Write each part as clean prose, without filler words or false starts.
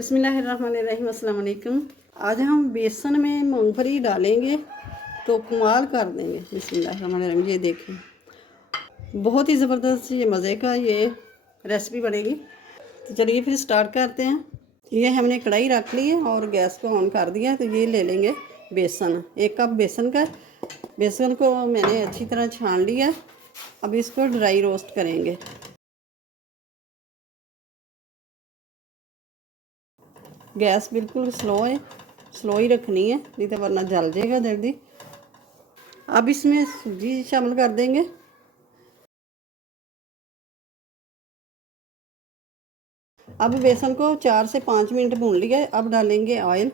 बिस्मिल्लाहिर्रहमानिर्रहीम, अस्सलाम वालेकुम। आज हम बेसन में मूंगफली डालेंगे तो कमाल कर देंगे। बिस्मिल्लाहिर्रहमानिर्रहीम। ये देखें, बहुत ही ज़बरदस्त ये मज़े का ये रेसिपी बनेगी। तो चलिए फिर स्टार्ट करते हैं। ये हमने कढ़ाई रख ली है और गैस को ऑन कर दिया। तो ये ले लेंगे बेसन, 1 कप बेसन का। बेसन को मैंने अच्छी तरह छान लिया। अब इसको ड्राई रोस्ट करेंगे। गैस बिल्कुल स्लो ही रखनी है, नहीं तो वरना जल जाएगा जल्दी। अब इसमें सूजी शामिल कर देंगे। अब बेसन को 4 से 5 मिनट भून लिया। अब डालेंगे ऑयल।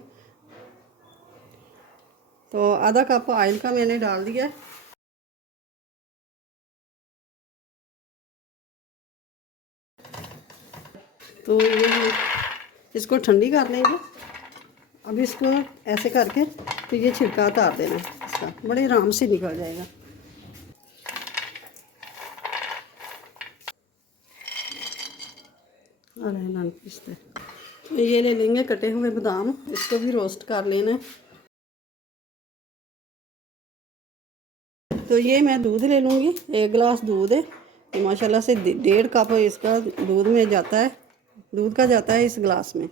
तो आधा कप ऑयल का मैंने डाल दिया। तो ये इसको ठंडी कर लेंगे। अब इसको ऐसे करके तो ये छिलका उतार देना इसका, बड़े आराम से निकल जाएगा। पिस्ते तो ये ले लेंगे कटे हुए बादाम, इसको भी रोस्ट कर लेना। तो ये मैं दूध ले लूँगी, 1 गिलास दूध है। तो माशाल्लाह से 1.5 कप इसका दूध में जाता है, दूध का जाता है इस गिलास में।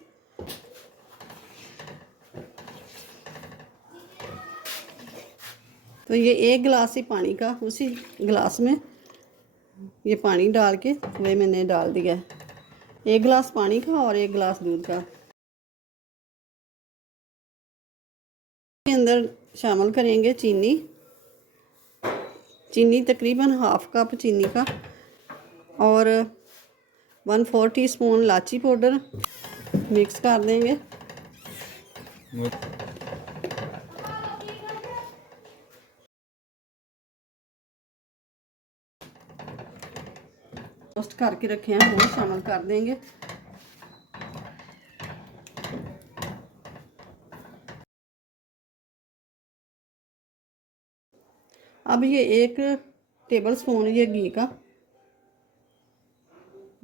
तो ये 1 गिलास ही पानी का, उसी गिलास में ये पानी डाल के वही मैंने डाल दिया है। 1 गिलास पानी का और 1 गिलास दूध का। इसके अंदर शामिल करेंगे चीनी तकरीबन हाफ कप चीनी का, और 1/4 टीस्पून इलायची पाउडर मिक्स कर देंगे। रोस्ट करके रखे हैं वो शामिल कर देंगे। अब ये 1 टेबल स्पून ये घी का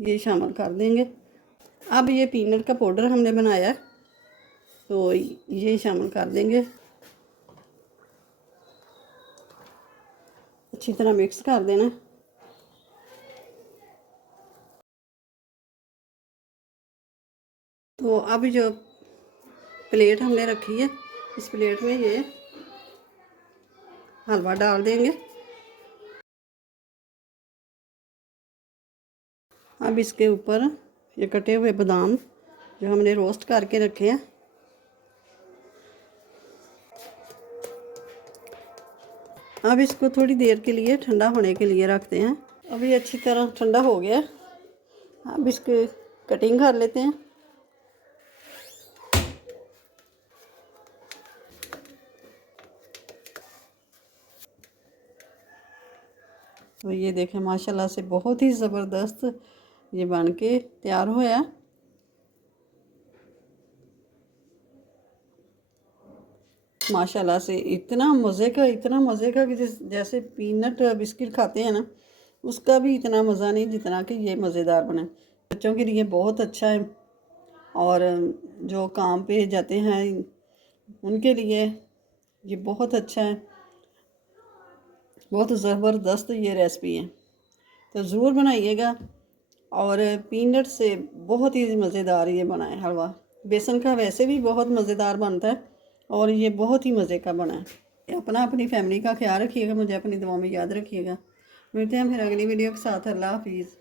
ये शामिल कर देंगे। अब ये पीनट का पाउडर हमने बनाया है तो ये शामिल कर देंगे। अच्छी तरह मिक्स कर देना। तो अब जो प्लेट हमने रखी है, इस प्लेट में ये हलवा डाल देंगे। अब इसके ऊपर ये कटे हुए बादाम जो हमने रोस्ट करके रखे हैं, अब इसको थोड़ी देर के लिए ठंडा होने के लिए रखते हैं। अभी अच्छी तरह ठंडा हो गया। अब इसकी कटिंग कर लेते हैं। तो ये देखें, माशाल्लाह से बहुत ही ज़बरदस्त ये बन के तैयार होया। माशाल्लाह से इतना मज़े का कि जैसे पीनट बिस्किट खाते हैं ना, उसका भी इतना मज़ा नहीं जितना कि ये मज़ेदार बना। बच्चों के लिए बहुत अच्छा है, और जो काम पे जाते हैं उनके लिए ये बहुत अच्छा है। बहुत ज़बरदस्त ये रेसिपी है, तो ज़रूर बनाइएगा। और पीनट से बहुत ही मज़ेदार ये बना है हलवा। बेसन का वैसे भी बहुत मज़ेदार बनता है, और ये बहुत ही मज़े का बना है। अपनी फैमिली का ख्याल रखिएगा, मुझे अपनी दुआ में याद रखिएगा। मिलते हैं फिर अगली वीडियो के साथ। अल्लाह हाफिज़।